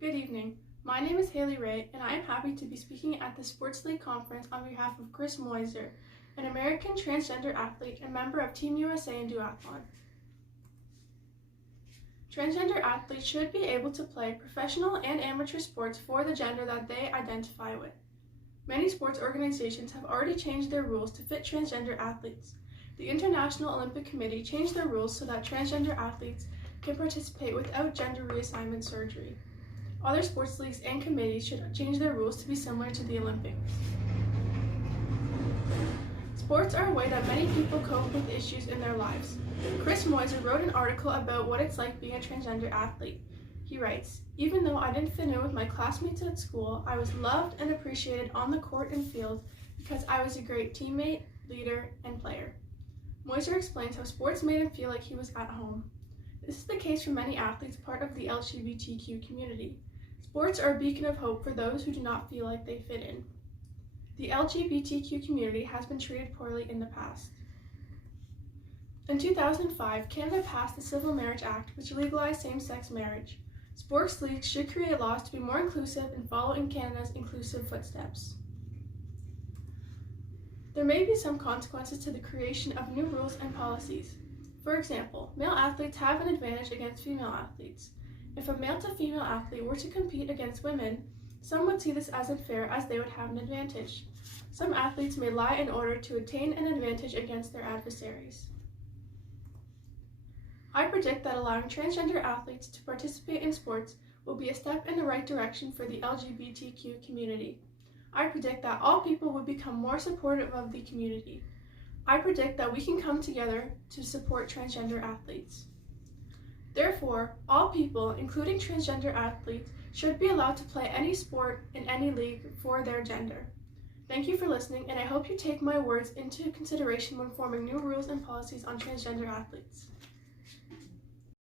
Good evening. My name is Hailey Ray, and I am happy to be speaking at the Sports League Conference on behalf of Chris Moiser, an American transgender athlete and member of Team USA in duathlon. Transgender athletes should be able to play professional and amateur sports for the gender that they identify with. Many sports organizations have already changed their rules to fit transgender athletes. The International Olympic Committee changed their rules so that transgender athletes can participate without gender reassignment surgery. Other sports leagues and committees should change their rules to be similar to the Olympics. Sports are a way that many people cope with issues in their lives. Chris Moiser wrote an article about what it's like being a transgender athlete. He writes, "Even though I didn't fit in with my classmates at school, I was loved and appreciated on the court and field because I was a great teammate, leader, and player." Moiser explains how sports made him feel like he was at home. This is the case for many athletes part of the LGBTQ community. Sports are a beacon of hope for those who do not feel like they fit in. The LGBTQ community has been treated poorly in the past. In 2005, Canada passed the Civil Marriage Act, which legalized same-sex marriage. Sports leagues should create laws to be more inclusive and follow in Canada's inclusive footsteps. There may be some consequences to the creation of new rules and policies. For example, male athletes have an advantage against female athletes. If a male-to-female athlete were to compete against women, some would see this as unfair as they would have an advantage. Some athletes may lie in order to attain an advantage against their adversaries. I predict that allowing transgender athletes to participate in sports will be a step in the right direction for the LGBTQ community. I predict that all people will become more supportive of the community. I predict that we can come together to support transgender athletes. Therefore, all people, including transgender athletes, should be allowed to play any sport in any league for their gender. Thank you for listening, and I hope you take my words into consideration when forming new rules and policies on transgender athletes.